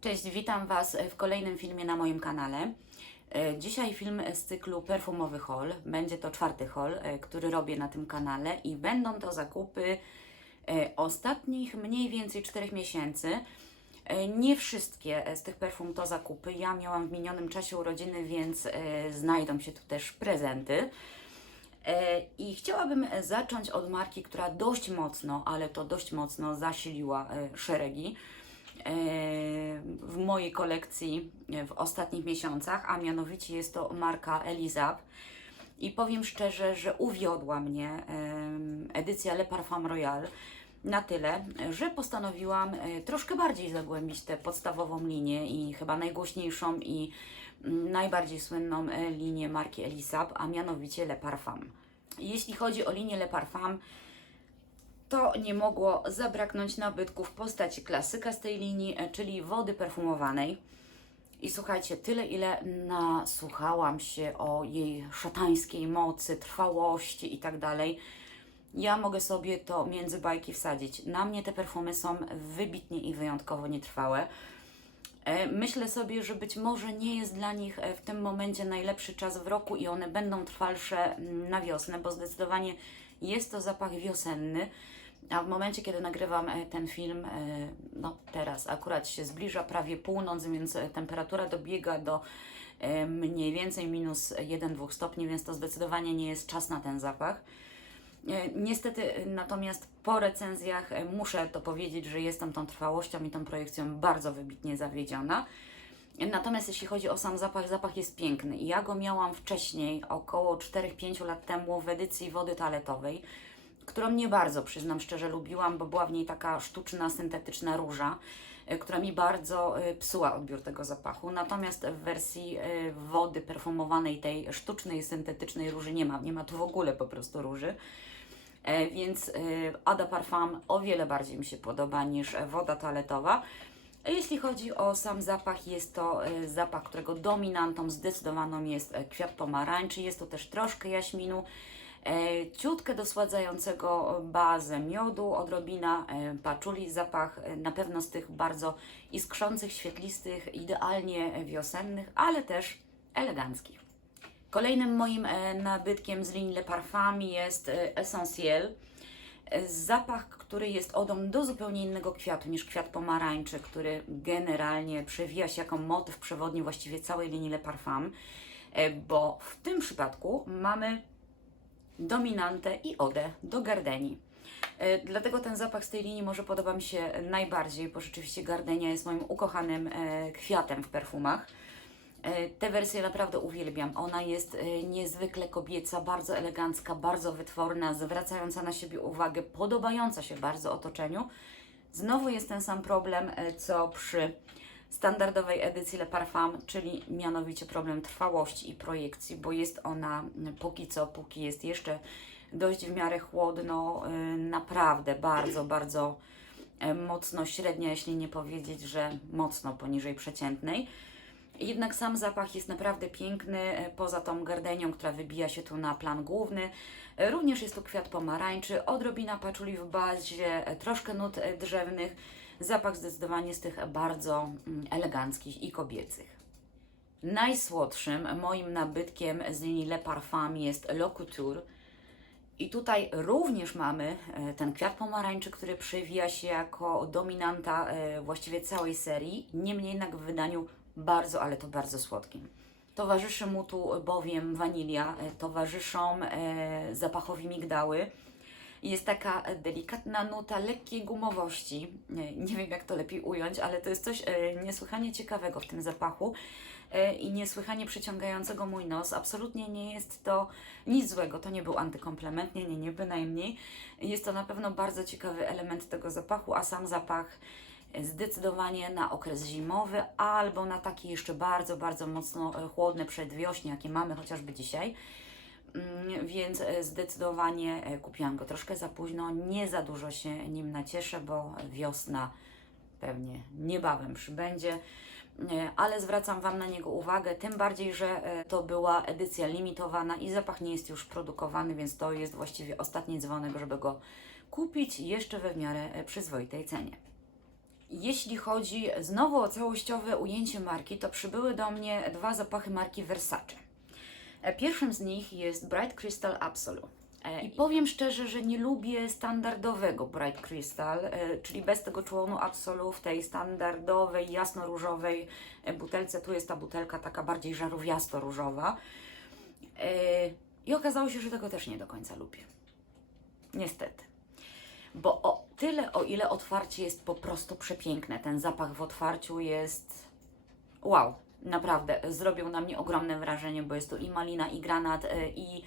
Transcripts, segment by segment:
Cześć, witam Was w kolejnym filmie na moim kanale. E, Dzisiaj film z cyklu Perfumowy Haul. Będzie to czwarty haul, e, który robię na tym kanale i będą to zakupy e, ostatnich mniej więcej 4 miesięcy. Nie wszystkie z tych perfum to zakupy. Ja miałam w minionym czasie urodziny, więc znajdą się tu też prezenty. I chciałabym zacząć od marki, która dość mocno, ale to dość mocno zasiliła szeregi w mojej kolekcji e, w ostatnich miesiącach, a mianowicie jest to marka Elizab. I powiem szczerze, że uwiodła mnie edycja Le Parfum Royal na tyle, że postanowiłam e, troszkę bardziej zagłębić tę podstawową linię i chyba najgłośniejszą i najbardziej słynną e, linię marki Elisab, a mianowicie Le Parfum. Jeśli chodzi o linię Le Parfum, to nie mogło zabraknąć nabytków w postaci klasyka z tej linii, e, czyli wody perfumowanej. I słuchajcie, tyle ile nasłuchałam się o jej szatańskiej mocy, trwałości i tak dalej, ja mogę sobie to między bajki wsadzić. Na mnie te perfumy są wybitnie i wyjątkowo nietrwałe. E, Myślę sobie, że być może nie jest dla nich e, w tym momencie najlepszy czas w roku i one będą trwalsze mm, na wiosnę, bo zdecydowanie jest to zapach wiosenny. A w momencie, kiedy nagrywam e, ten film, e, no teraz akurat się zbliża prawie północ, więc e, temperatura dobiega do mniej więcej minus 1-2 stopni, więc to zdecydowanie nie jest czas na ten zapach. Niestety, natomiast po recenzjach muszę to powiedzieć, że jestem tą trwałością i tą projekcją bardzo wybitnie zawiedziona. Natomiast jeśli chodzi o sam zapach, zapach jest piękny. Ja go miałam wcześniej, około 4-5 lat temu, w edycji wody toaletowej, którą nie bardzo, przyznam szczerze, lubiłam, bo była w niej taka sztuczna, syntetyczna róża, e, która mi bardzo e, psuła odbiór tego zapachu. Natomiast w wersji e, wody perfumowanej, tej sztucznej, syntetycznej róży nie ma. Nie ma tu w ogóle po prostu róży. E, Więc e, de Parfum o wiele bardziej mi się podoba niż e, woda toaletowa. A Jeśli chodzi o sam zapach, jest to e, zapach, którego dominantą zdecydowaną jest e, kwiat pomarańczy. Jest to też troszkę jaśminu, e, ciutkę dosładzającego bazę miodu, odrobina e, paczuli. Zapach e, na pewno z tych bardzo iskrzących, świetlistych, idealnie wiosennych, ale też eleganckich. Kolejnym moim e, nabytkiem z linii Le Parfum jest e, Essentiel. E, Zapach, który jest odą do zupełnie innego kwiatu niż kwiat pomarańczy, który generalnie przewija się jako motyw przewodni właściwie całej linii Le Parfum, e, bo w tym przypadku mamy dominantę i odę do gardeni. E, Dlatego ten zapach z tej linii może podoba mi się najbardziej, bo rzeczywiście gardenia jest moim ukochanym e, kwiatem w perfumach. E, Tę wersję naprawdę uwielbiam. Ona jest niezwykle kobieca, bardzo elegancka, bardzo wytworna, zwracająca na siebie uwagę, podobająca się bardzo otoczeniu. Znowu jest ten sam problem, co przy standardowej edycji Le Parfum, czyli mianowicie problem trwałości i projekcji, bo jest ona póki co, póki jest jeszcze dość w miarę chłodno, e, naprawdę bardzo, bardzo e, mocno średnia, jeśli nie powiedzieć, że mocno poniżej przeciętnej. Jednak sam zapach jest naprawdę piękny, e, poza tą gardenią, która wybija się tu na plan główny. Również jest tu kwiat pomarańczy, odrobina paczuli w bazie, troszkę nut drzewnych. Zapach zdecydowanie z tych bardzo mm, eleganckich i kobiecych. Najsłodszym moim nabytkiem z linii Le Parfum jest Le Couture. I tutaj również mamy e, ten kwiat pomarańczy, który przewija się jako dominanta e, właściwie całej serii, niemniej jednak w wydaniu bardzo, ale to bardzo słodkim. Towarzyszy mu tu bowiem wanilia, e, towarzyszą zapachowi migdały. Jest taka e, delikatna nuta lekkiej gumowości. Nie wiem, jak to lepiej ująć, ale to jest coś e, niesłychanie ciekawego w tym zapachu e, i niesłychanie przyciągającego mój nos. Absolutnie nie jest to nic złego. To nie był antykomplement, nie, nie, nie, bynajmniej. Jest to na pewno bardzo ciekawy element tego zapachu, a sam zapach zdecydowanie na okres zimowy albo na taki jeszcze bardzo, bardzo mocno e, chłodny przedwiośnie, jakie mamy chociażby dzisiaj. Mm, Więc e, zdecydowanie e, kupiłam go troszkę za późno. Nie za dużo się nim nacieszę, bo wiosna pewnie niebawem przybędzie. E, Ale zwracam Wam na niego uwagę, tym bardziej, że to była edycja limitowana i zapach nie jest już produkowany, więc to jest właściwie ostatni dzwonek, żeby go kupić jeszcze we w miarę przyzwoitej cenie. Jeśli chodzi znowu o całościowe ujęcie marki, to przybyły do mnie dwa zapachy marki Versace. E, Pierwszym z nich jest Bright Crystal Absolute. E, I powiem szczerze, że nie lubię standardowego Bright Crystal, e, czyli bez tego członu Absolu w tej standardowej, jasno-różowej butelce. Tu jest ta butelka taka bardziej żarówiasto-różowa. I okazało się, że tego też nie do końca lubię. Niestety. Bo o tyle, o ile otwarcie jest po prostu przepiękne, ten zapach w otwarciu jest wow, naprawdę zrobił na mnie ogromne wrażenie, bo jest tu i malina, i granat, e, i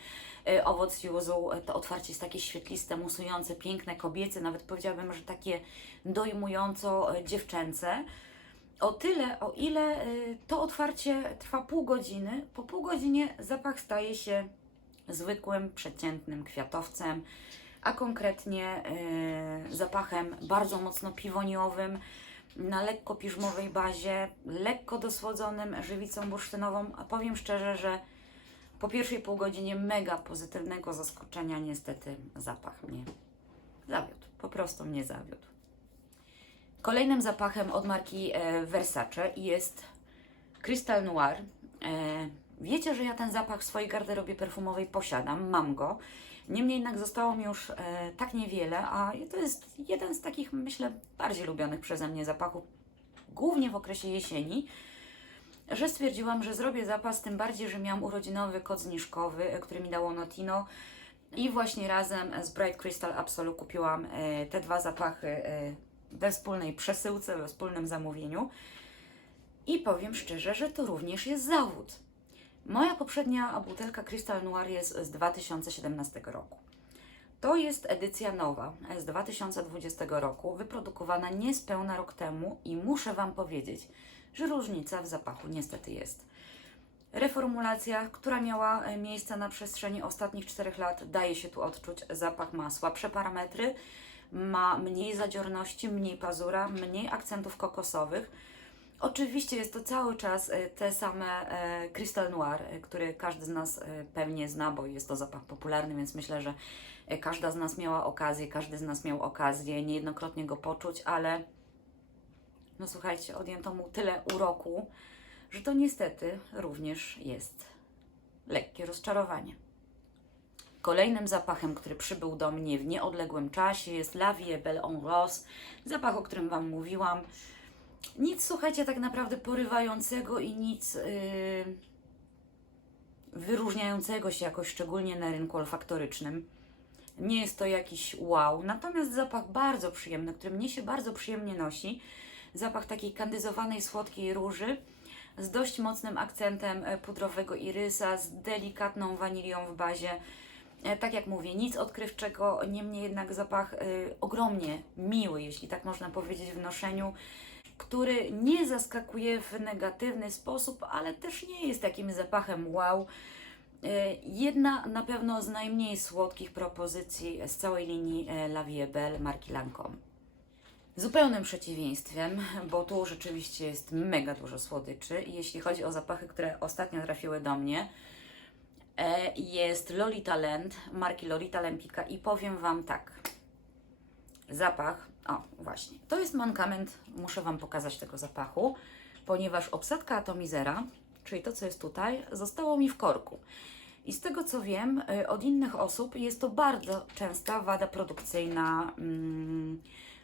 e, owoc juzu. E, To otwarcie jest takie świetliste, musujące, piękne, kobiece, nawet powiedziałabym, że takie dojmująco e, dziewczęce. O tyle, o ile to otwarcie trwa pół godziny, po pół godzinie zapach staje się zwykłym, przeciętnym kwiatowcem, a konkretnie zapachem bardzo mocno piwoniowym, na lekko piżmowej bazie, lekko dosłodzonym żywicą bursztynową, a powiem szczerze, że po pierwszej pół godzinie mega pozytywnego zaskoczenia niestety zapach mnie zawiódł, po prostu mnie zawiódł. Kolejnym zapachem od marki e, Versace jest Crystal Noir. E, wiecie, że ja ten zapach w swojej garderobie perfumowej posiadam, mam go. Niemniej jednak zostało mi już e, tak niewiele, a to jest jeden z takich, myślę, bardziej lubionych przeze mnie zapachów, głównie w okresie jesieni, że stwierdziłam, że zrobię zapas, tym bardziej, że miałam urodzinowy kod zniżkowy, e, który mi dało Notino i właśnie razem z Bright Crystal Absolu kupiłam e, te dwa zapachy e, we wspólnej przesyłce, we wspólnym zamówieniu. I powiem szczerze, że to również jest zawód. Moja poprzednia butelka Crystal Noir jest z 2017 roku. To jest edycja nowa z 2020 roku, wyprodukowana niespełna rok temu i muszę Wam powiedzieć, że różnica w zapachu niestety jest. Reformulacja, która miała e, miejsce na przestrzeni ostatnich 4 lat, daje się tu odczuć. Zapach ma słabsze parametry, ma mniej zadziorności, mniej pazura, mniej akcentów kokosowych. Oczywiście jest to cały czas e, te same e, Crystal Noir, e, który każdy z nas pewnie zna, bo jest to zapach popularny, więc myślę, że każda z nas miała okazję, każdy z nas miał okazję niejednokrotnie go poczuć, ale no słuchajcie, odjęto mu tyle uroku, że to niestety również jest lekkie rozczarowanie. Kolejnym zapachem, który przybył do mnie w nieodległym czasie jest La Vie Belle en Rose, zapach, o którym Wam mówiłam. Nic, słuchajcie, tak naprawdę porywającego i nic yy, wyróżniającego się jakoś szczególnie na rynku olfaktorycznym. Nie jest to jakiś wow, natomiast zapach bardzo przyjemny, który mnie się bardzo przyjemnie nosi. Zapach takiej kandyzowanej, słodkiej róży z dość mocnym akcentem e, pudrowego irysa, z delikatną wanilią w bazie. E, Tak jak mówię, nic odkrywczego, niemniej jednak zapach y, ogromnie miły, jeśli tak można powiedzieć, w noszeniu, który nie zaskakuje w negatywny sposób, ale też nie jest takim zapachem wow. Y, Jedna na pewno z najmniej słodkich propozycji z całej linii e, La Vie Belle marki Lancome. Zupełnym przeciwieństwem, bo tu rzeczywiście jest mega dużo słodyczy. Jeśli chodzi o zapachy, które ostatnio trafiły do mnie, e, jest Lolita Land marki Lolita Lempicka i powiem Wam tak. Zapach, o właśnie, to jest mankament, muszę Wam pokazać tego zapachu, ponieważ obsadka atomizera, czyli to co jest tutaj, zostało mi w korku. I z tego co wiem y, od innych osób, jest to bardzo częsta wada produkcyjna mm,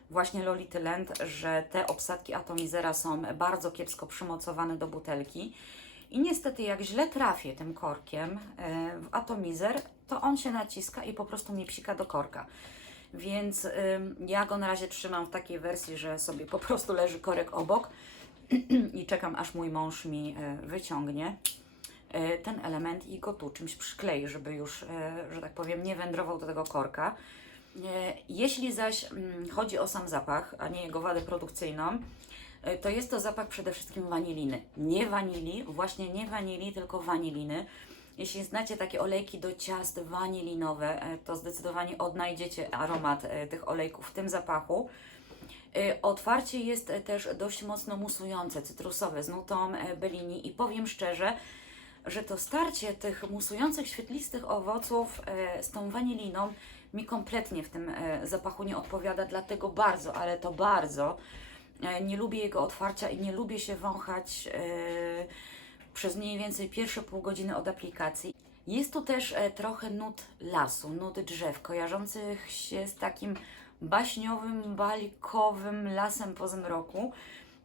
właśnie Lolity Land, że te obsadki atomizera są bardzo kiepsko przymocowane do butelki. I niestety, jak źle trafię tym korkiem y, w atomizer, to on się naciska i po prostu mi psika do korka. Więc ja go na razie trzymam w takiej wersji, że sobie po prostu leży korek obok i czekam, aż mój mąż mi y, wyciągnie y, ten element i go tu czymś przyklei, żeby już, y, że tak powiem, nie wędrował do tego korka. Jeśli zaś chodzi o sam zapach, a nie jego wadę produkcyjną, to jest to zapach przede wszystkim waniliny. Nie wanilii, właśnie nie wanilii, tylko waniliny. Jeśli znacie takie olejki do ciast wanilinowe, e, to zdecydowanie odnajdziecie aromat e, tych olejków w tym zapachu. E, Otwarcie jest też dość mocno musujące, cytrusowe, z nutą Bellini i powiem szczerze, że to starcie tych musujących, świetlistych owoców z tą waniliną mi kompletnie w tym zapachu nie odpowiada, dlatego bardzo, ale to bardzo Nie lubię jego otwarcia i nie lubię się wąchać przez mniej więcej pierwsze pół godziny od aplikacji. Jest tu też e, trochę nut lasu, nut drzew, kojarzących się z takim baśniowym, balikowym lasem po zmroku.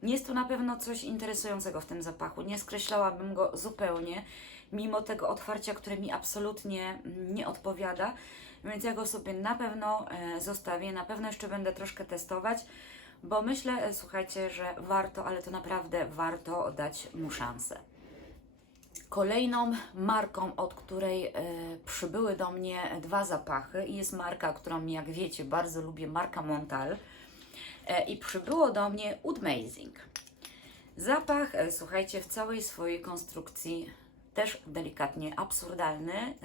Jest tu na pewno coś interesującego w tym zapachu. Nie skreślałabym go zupełnie, mimo tego otwarcia, które mi absolutnie nie odpowiada. Więc ja go sobie na pewno e, zostawię. Na pewno jeszcze będę troszkę testować, bo myślę, e, słuchajcie, że warto, ale to naprawdę warto dać mu szansę. Kolejną marką, od której e, przybyły do mnie dwa zapachy, jest marka, którą jak wiecie bardzo lubię, marka Montal. E, I przybyło do mnie Woodmazing. Zapach, e, słuchajcie, w całej swojej konstrukcji też delikatnie absurdalny, e,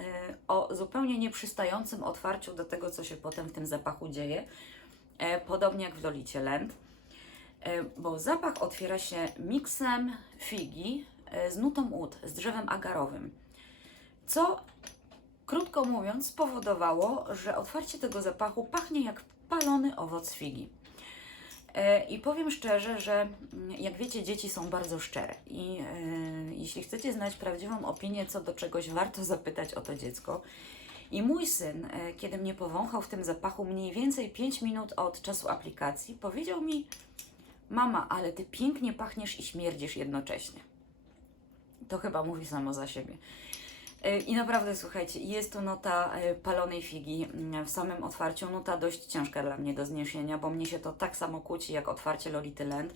o zupełnie nieprzystającym otwarciu do tego, co się potem w tym zapachu dzieje, e, podobnie jak w Lolicie Land. E, bo zapach otwiera się miksem figi z nutą ud, z drzewem agarowym, co krótko mówiąc spowodowało, że otwarcie tego zapachu pachnie jak palony owoc figi. E, I powiem szczerze, że mm, jak wiecie, dzieci są bardzo szczere i e, jeśli chcecie znać prawdziwą opinię co do czegoś, warto zapytać o to dziecko. I mój syn, e, kiedy mnie powąchał w tym zapachu mniej więcej 5 minut od czasu aplikacji, powiedział mi: Mama, ale ty pięknie pachniesz i śmierdzisz jednocześnie. To chyba mówi samo za siebie. E, I naprawdę, słuchajcie, jest to nota e, palonej figi mm, w samym otwarciu. Nuta dość ciężka dla mnie do zniesienia, bo mnie się to tak samo kłóci jak otwarcie Lolity Land.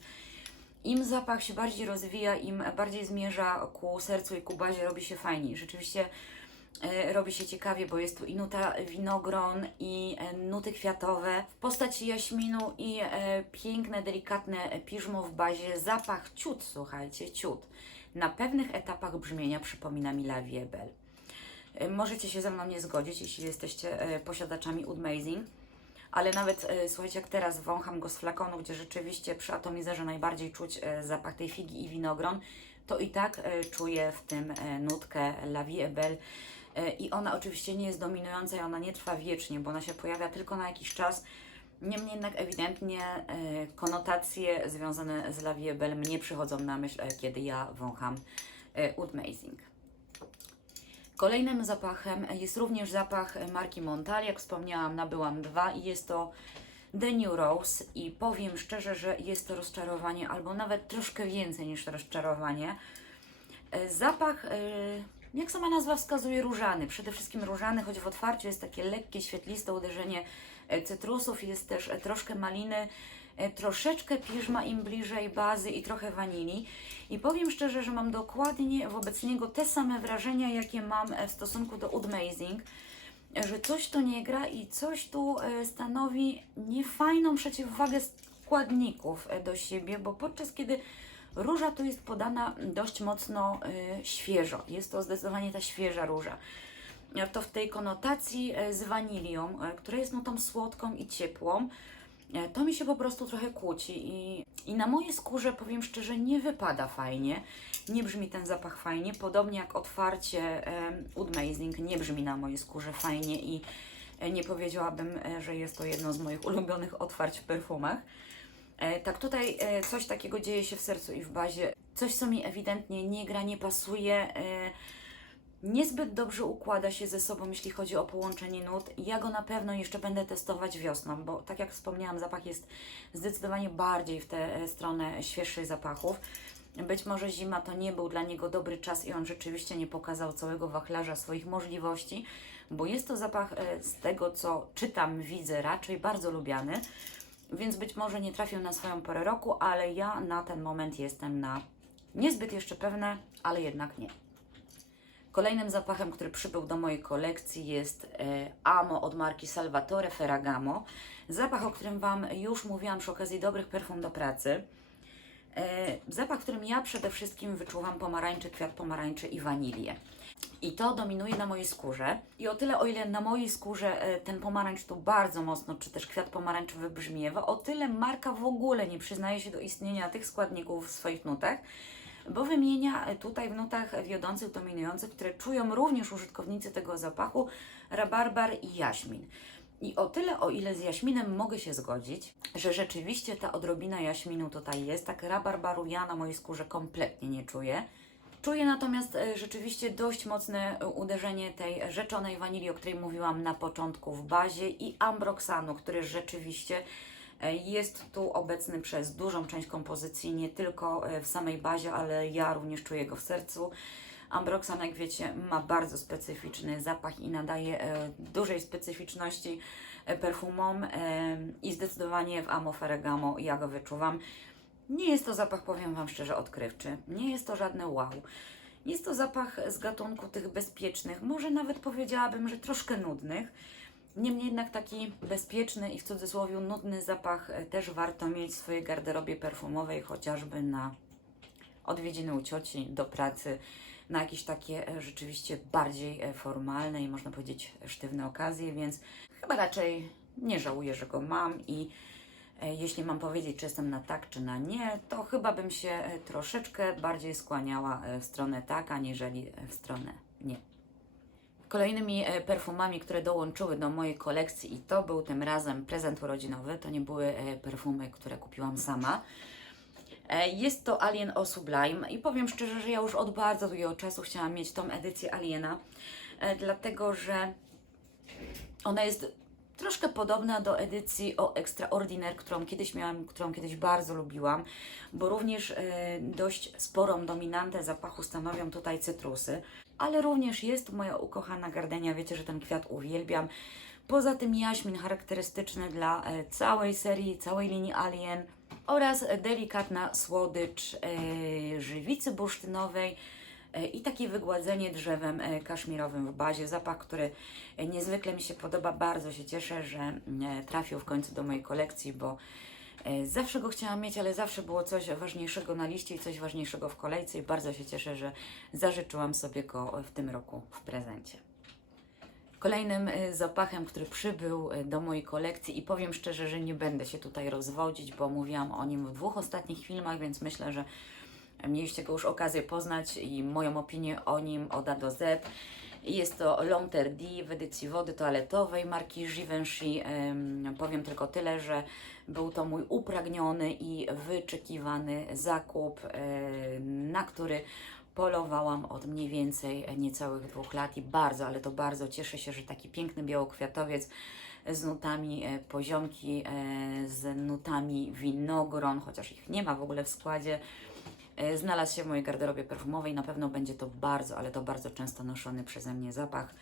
Im zapach się bardziej rozwija, im bardziej zmierza ku sercu i ku bazie, robi się fajniej. Rzeczywiście e, robi się ciekawie, bo jest tu i nuta winogron, i nuty kwiatowe w postaci jaśminu i piękne, delikatne piżmo w bazie. Zapach ciut, słuchajcie, ciut. Na pewnych etapach brzmienia przypomina mi La Vie Belle. Możecie się ze mną nie zgodzić, jeśli jesteście e, posiadaczami Woodmazing, ale nawet e, słuchajcie, jak teraz wącham go z flakonu, gdzie rzeczywiście przy atomizerze najbardziej czuć e, zapach tej figi i winogron, to i tak czuję w tym nutkę La Vie Belle. I ona oczywiście nie jest dominująca i ona nie trwa wiecznie, bo ona się pojawia tylko na jakiś czas. Niemniej jednak ewidentnie e, konotacje związane z La Vie mnie przychodzą na myśl, e, kiedy ja wącham e, Woodmazing. Kolejnym zapachem jest również zapach marki Montal. Jak wspomniałam, nabyłam dwa i jest to The New Rose i powiem szczerze, że jest to rozczarowanie, albo nawet troszkę więcej niż rozczarowanie. Zapach, jak sama nazwa wskazuje, różany. Przede wszystkim różany, choć w otwarciu jest takie lekkie, świetliste uderzenie cytrusów, jest też e, troszkę maliny, e, troszeczkę piżma im bliżej bazy i trochę wanilii. I powiem szczerze, że mam dokładnie wobec niego te same wrażenia, jakie mam e, w stosunku do Woodmazing, e, że coś tu nie gra i coś tu stanowi niefajną przeciwwagę składników do siebie, bo podczas kiedy róża tu jest podana dość mocno świeżo, jest to zdecydowanie ta świeża róża. E, To w tej konotacji e, z wanilią, e, która jest nutą słodką i ciepłą, to mi się po prostu trochę kłóci i, i na mojej skórze, powiem szczerze, nie wypada fajnie, nie brzmi ten zapach fajnie, podobnie jak otwarcie e, Woodmazing nie brzmi na mojej skórze fajnie i nie powiedziałabym, że jest to jedno z moich ulubionych otwarć w perfumach. Tak tutaj coś takiego dzieje się w sercu i w bazie, coś co mi ewidentnie nie gra, nie pasuje, niezbyt dobrze układa się ze sobą, jeśli chodzi o połączenie nut. Ja go na pewno jeszcze będę testować wiosną, bo tak jak wspomniałam, zapach jest zdecydowanie bardziej w tę e, stronę świeższych zapachów. Być może zima to nie był dla niego dobry czas i on rzeczywiście nie pokazał całego wachlarza swoich możliwości, bo jest to zapach e, z tego, co czytam, widzę, raczej bardzo lubiany, więc być może nie trafił na swoją porę roku, ale ja na ten moment jestem na niezbyt jeszcze pewne, ale jednak nie. Kolejnym zapachem, który przybył do mojej kolekcji jest e, Amo od marki Salvatore Ferragamo. Zapach, o którym Wam już mówiłam przy okazji dobrych perfum do pracy. E, zapach, którym ja przede wszystkim wyczuwam pomarańczy, kwiat pomarańczy i wanilię. I to dominuje na mojej skórze. I o tyle, o ile na mojej skórze e, ten pomarańcz tu bardzo mocno, czy też kwiat pomarańczy wybrzmiewa, o tyle marka w ogóle nie przyznaje się do istnienia tych składników w swoich nutach, bo wymienia e, tutaj w nutach wiodących, dominujących, które czują również użytkownicy tego zapachu, rabarbar i jaśmin. I o tyle, o ile z jaśminem mogę się zgodzić, że rzeczywiście ta odrobina jaśminu tutaj jest, tak rabarbaru ja na mojej skórze kompletnie nie czuję. Czuję natomiast e, rzeczywiście dość mocne e, uderzenie tej rzeczonej wanilii, o której mówiłam na początku w bazie i ambroksanu, który rzeczywiście jest tu obecny przez dużą część kompozycji, nie tylko e, w samej bazie, ale ja również czuję go w sercu. Ambroksan, jak wiecie, ma bardzo specyficzny zapach i nadaje e, dużej specyficzności e, perfumom e, i zdecydowanie w Amo Ferragamo ja go wyczuwam. Nie jest to zapach, powiem Wam szczerze, odkrywczy. Nie jest to żadne wow. Jest to zapach z gatunku tych bezpiecznych, może nawet powiedziałabym, że troszkę nudnych. Niemniej jednak taki bezpieczny i w cudzysłowie nudny zapach e, też warto mieć w swojej garderobie perfumowej, chociażby na odwiedziny u cioci, do pracy, na jakieś takie e, rzeczywiście bardziej e, formalne i można powiedzieć sztywne okazje, więc chyba raczej nie żałuję, że go mam i jeśli mam powiedzieć, czy jestem na tak, czy na nie, to chyba bym się troszeczkę bardziej skłaniała w stronę tak, aniżeli w stronę nie. Kolejnymi e, perfumami, które dołączyły do mojej kolekcji i to był tym razem prezent urodzinowy, to nie były e, perfumy, które kupiłam sama. E, Jest to Alien O Sublime i powiem szczerze, że ja już od bardzo długiego czasu chciałam mieć tą edycję Aliena, dlatego że ona jest troszkę podobna do edycji o Extraordinaire, którą kiedyś miałam, którą kiedyś bardzo lubiłam, bo również dość sporą dominantę zapachu stanowią tutaj cytrusy, ale również jest moja ukochana gardenia, wiecie, że ten kwiat uwielbiam. Poza tym jaśmin charakterystyczny dla e, całej serii, całej linii Alien oraz delikatna słodycz e, żywicy bursztynowej e, i takie wygładzenie drzewem kaszmirowym w bazie. Zapach, który niezwykle mi się podoba. Bardzo się cieszę, że trafił w końcu do mojej kolekcji, bo zawsze go chciałam mieć, ale zawsze było coś ważniejszego na liście i coś ważniejszego w kolejce i bardzo się cieszę, że zażyczyłam sobie go w tym roku w prezencie. Kolejnym y, zapachem, który przybył y, do mojej kolekcji i powiem szczerze, że nie będę się tutaj rozwodzić, bo mówiłam o nim w dwóch ostatnich filmach, więc myślę, że mieliście go już okazję poznać i moją opinię o nim od A do Z. Jest to L'Homme D w edycji wody toaletowej marki Givenchy. Powiem tylko tyle, że był to mój upragniony i wyczekiwany zakup, y, na który polowałam od mniej więcej niecałych dwóch lat i bardzo, ale to bardzo cieszę się, że taki piękny białokwiatowiec z nutami e, poziomki, e, z nutami winogron, chociaż ich nie ma w ogóle w składzie, e, znalazł się w mojej garderobie perfumowej. Na pewno będzie to bardzo, ale to bardzo często noszony przeze mnie zapach.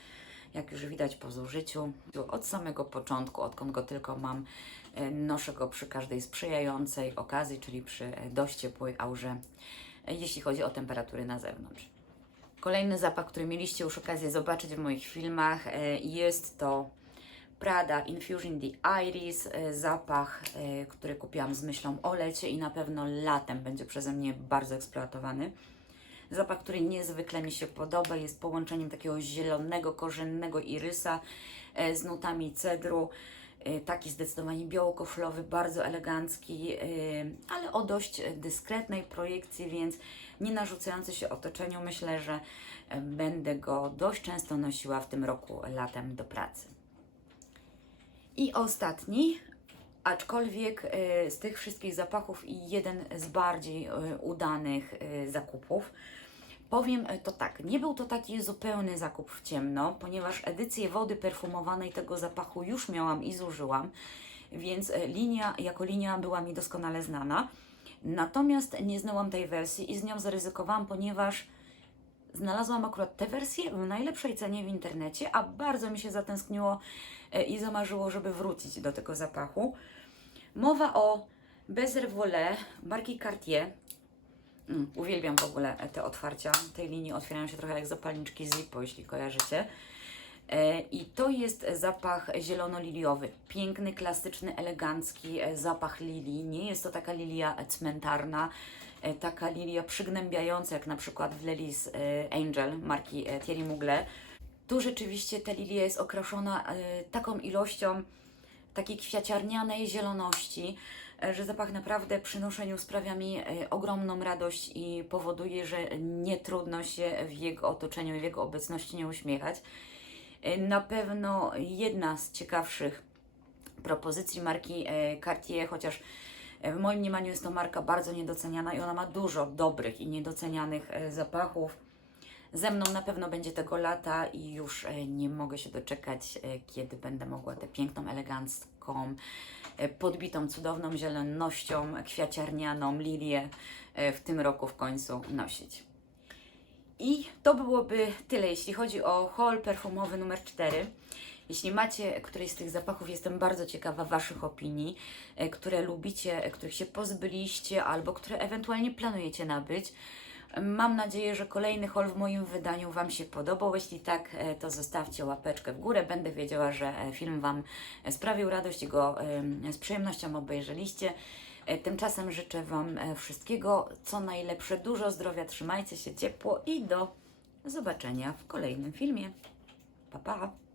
Jak już widać po zużyciu, od samego początku, odkąd go tylko mam, e, noszę go przy każdej sprzyjającej okazji, czyli przy e, dość ciepłej aurze, e, jeśli chodzi o temperatury na zewnątrz. Kolejny zapach, który mieliście już okazję zobaczyć w moich filmach, jest to Prada Infusion the Iris, zapach, który kupiłam z myślą o lecie i na pewno latem będzie przeze mnie bardzo eksploatowany. Zapach, który niezwykle mi się podoba, jest połączeniem takiego zielonego, korzennego irysa e, z nutami cedru. E, Taki zdecydowanie białokoflowy, bardzo elegancki, e, ale o dość dyskretnej projekcji, więc nie narzucający się otoczeniu. Myślę, że będę go dość często nosiła w tym roku latem do pracy. I ostatni, aczkolwiek z tych wszystkich zapachów i jeden z bardziej udanych zakupów. Powiem e, to tak, nie był to taki zupełny zakup w ciemno, ponieważ edycję wody perfumowanej tego zapachu już miałam i zużyłam, więc e, linia jako linia była mi doskonale znana. Natomiast nie znałam tej wersji i z nią zaryzykowałam, ponieważ znalazłam akurat tę wersję w najlepszej cenie w internecie, a bardzo mi się zatęskniło e, i zamarzyło, żeby wrócić do tego zapachu. Mowa o Bezer Volé marki Cartier. Mm, uwielbiam w ogóle te otwarcia tej linii. Otwierają się trochę jak zapalniczki Zippo, jeśli kojarzycie. E, I to jest zapach zielono-liliowy. Piękny, klasyczny, elegancki e, zapach lilii. Nie jest to taka lilia cmentarna, e, taka lilia przygnębiająca, jak na przykład w Lelis Angel marki Thierry Mugler. Tu rzeczywiście ta lilia jest okraszona taką ilością takiej kwiaciarnianej zieloności, że zapach naprawdę przy noszeniu sprawia mi e, ogromną radość i powoduje, że nie trudno się w jego otoczeniu i w jego obecności nie uśmiechać. E, Na pewno jedna z ciekawszych propozycji marki e, Cartier, chociaż e, w moim mniemaniu jest to marka bardzo niedoceniana i ona ma dużo dobrych i niedocenianych e, zapachów. Ze mną na pewno będzie tego lata i już e, nie mogę się doczekać, e, kiedy będę mogła tę piękną, elegancką, e, podbitą, cudowną zielonością, kwiaciarnianą lilię e, w tym roku w końcu nosić. I to byłoby tyle, jeśli chodzi o haul perfumowy numer 4. Jeśli macie któryś z tych zapachów, jestem bardzo ciekawa Waszych opinii, e, które lubicie, e, których się pozbyliście albo które ewentualnie planujecie nabyć. Mam nadzieję, że kolejny haul w moim wydaniu Wam się podobał. Jeśli tak, e, to zostawcie łapeczkę w górę. Będę wiedziała, że e, film Wam e, sprawił radość i go z przyjemnością obejrzeliście. Tymczasem życzę Wam wszystkiego, co najlepsze, dużo zdrowia, trzymajcie się ciepło i do zobaczenia w kolejnym filmie. Pa, pa!